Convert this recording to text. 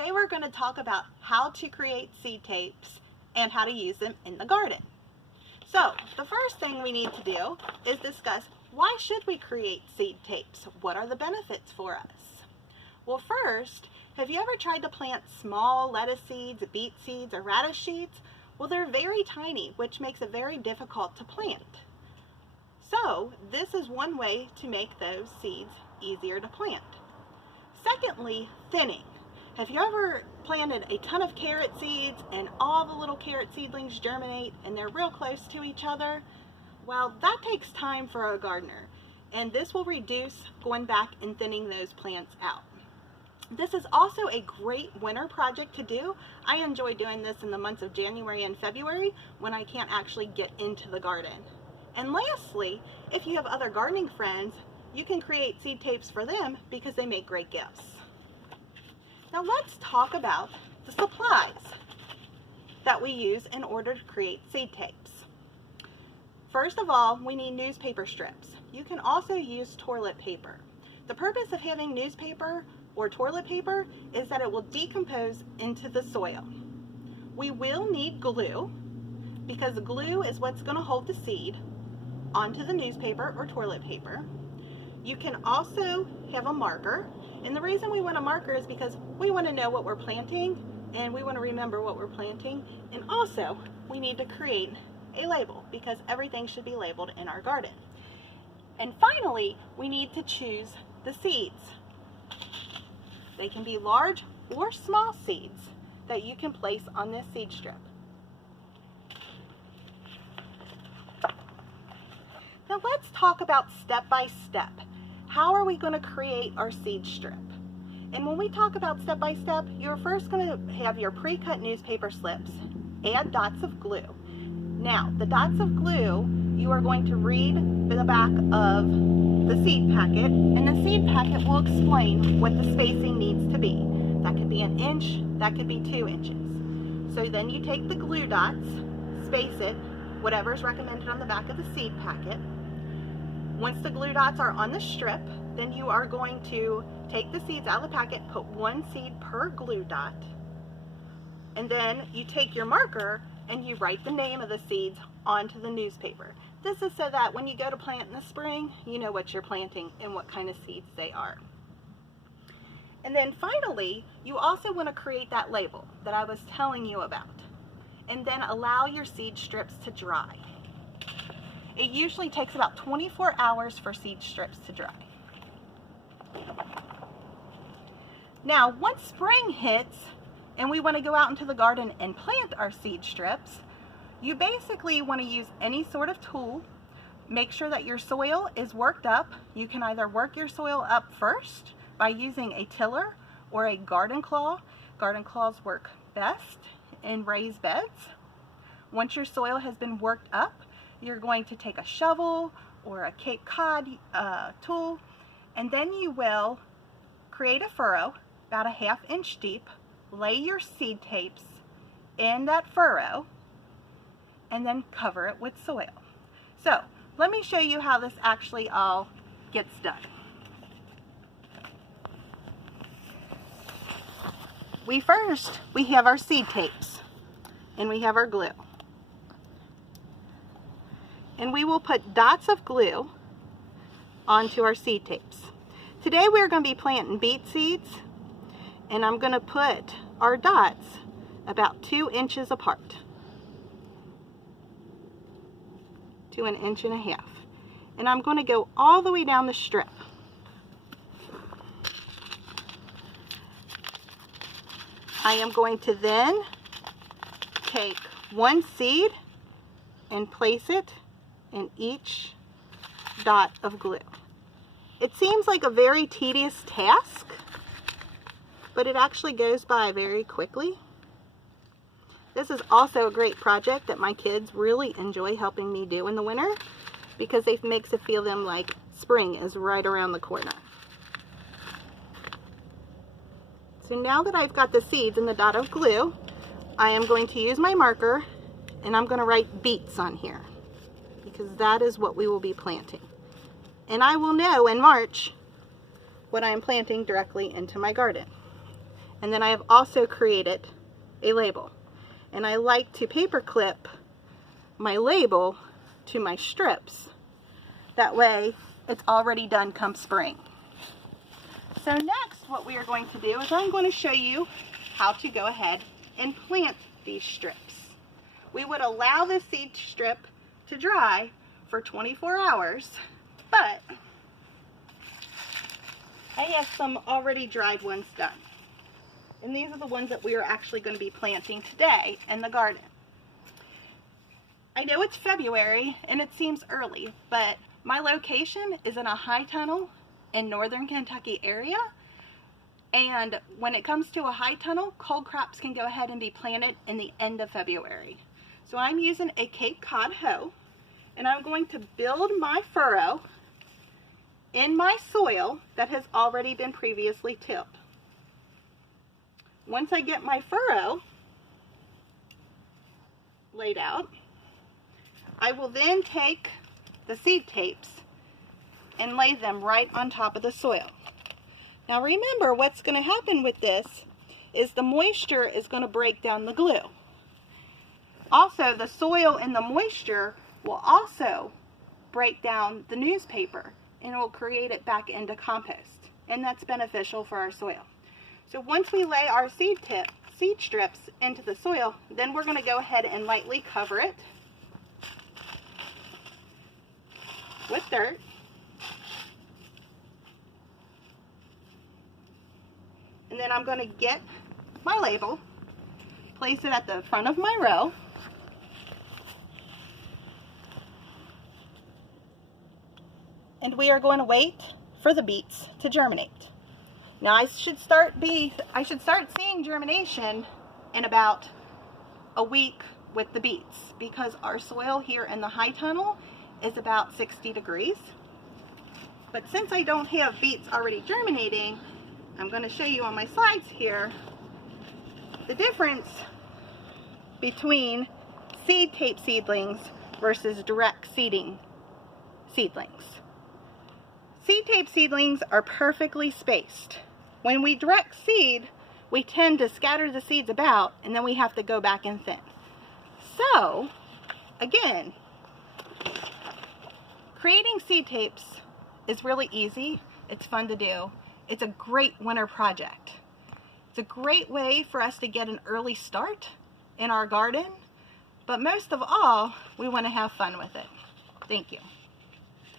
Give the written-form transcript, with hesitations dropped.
Today we're going to talk about how to create seed tapes and how to use them in the garden. So the first thing we need to do is discuss, why should we create seed tapes? What are the benefits for us? Well, first, have you ever tried to plant small lettuce seeds, beet seeds, or radish seeds? Well, they're very tiny, which makes it very difficult to plant. So this is one way to make those seeds easier to plant. Secondly, thinning. Have you ever planted a ton of carrot seeds and all the little carrot seedlings germinate and they're real close to each other? Well, that takes time for a gardener, and this will reduce going back and thinning those plants out. This is also a great winter project to do. I enjoy doing this in the months of January and February when I can't actually get into the garden. And lastly, if you have other gardening friends, you can create seed tapes for them because they make great gifts. Now let's talk about the supplies that we use in order to create seed tapes. First of all, we need newspaper strips. You can also use toilet paper. The purpose of having newspaper or toilet paper is that it will decompose into the soil. We will need glue, because glue is what's going to hold the seed onto the newspaper or toilet paper. You can also have a marker, and the reason we want a marker is because we want to know what we're planting and we want to remember what we're planting, and also we need to create a label because everything should be labeled in our garden. And finally, we need to choose the seeds. They can be large or small seeds that you can place on this seed strip. Now let's talk about step by step. How are we going to create our seed strip? And when we talk about step by step, you're first going to have your pre-cut newspaper slips, add dots of glue. Now, the dots of glue, you are going to read the back of the seed packet, and the seed packet will explain what the spacing needs to be. That could be 1 inch, that could be 2 inches. So then you take the glue dots, space it, whatever is recommended on the back of the seed packet. Once the glue dots are on the strip, then you are going to take the seeds out of the packet, put 1 seed per glue dot, and then you take your marker and you write the name of the seeds onto the newspaper. This is so that when you go to plant in the spring, you know what you're planting and what kind of seeds they are. And then finally, you also want to create that label that I was telling you about, and then allow your seed strips to dry. It usually takes about 24 hours for seed strips to dry. Now, once spring hits and we want to go out into the garden and plant our seed strips, you basically want to use any sort of tool. Make sure that your soil is worked up. You can either work your soil up first by using a tiller or a garden claw. Garden claws work best in raised beds. Once your soil has been worked up, you're going to take a shovel or a Cape Cod tool, and then you will create a furrow about 1/2 inch deep, lay your seed tapes in that furrow, and then cover it with soil. So let me show you how this actually all gets done. We have our seed tapes, and we have our glue. And we will put dots of glue onto our seed tapes. Today we're going to be planting beet seeds, and I'm going to put our dots about 2 inches apart to 1.5 inches. And I'm going to go all the way down the strip. I am going to then take 1 seed and place it in each dot of glue. It seems like a very tedious task, but it actually goes by very quickly. This is also a great project that my kids really enjoy helping me do in the winter because it makes it feel them like spring is right around the corner. So now that I've got the seeds in the dot of glue, I am going to use my marker and I'm going to write beets on here, because that is what we will be planting. And I will know in March what I am planting directly into my garden. And then I have also created a label. And I like to paper clip my label to my strips. That way it's already done come spring. So next what we are going to do is I'm going to show you how to go ahead and plant these strips. We would allow the seed strip to dry for 24 hours, but I have some already dried ones done. And these are the ones that we are actually going to be planting today in the garden. I know it's February and it seems early, but my location is in a high tunnel in northern Kentucky area. And when it comes to a high tunnel, cold crops can go ahead and be planted in the end of February. So I'm using a Cape Cod hoe, and I'm going to build my furrow in my soil that has already been previously tilled. Once I get my furrow laid out, I will then take the seed tapes and lay them right on top of the soil. Now remember, what's going to happen with this is the moisture is going to break down the glue. Also, the soil and the moisture will also break down the newspaper and it will create it back into compost, and that's beneficial for our soil. So once we lay our seed strips into the soil, then we're going to go ahead and lightly cover it with dirt. And then I'm going to get my label, place it at the front of my row, and we are going to wait for the beets to germinate. Now I should start seeing germination in about a week with the beets, because our soil here in the high tunnel is about 60 degrees. But since I don't have beets already germinating, I'm going to show you on my slides here the difference between seed tape seedlings versus direct seeding seedlings. Seed tape seedlings are perfectly spaced. When we direct seed, we tend to scatter the seeds about, and then we have to go back and thin. So, again, creating seed tapes is really easy. It's fun to do. It's a great winter project. It's a great way for us to get an early start in our garden, but most of all, we want to have fun with it. Thank you.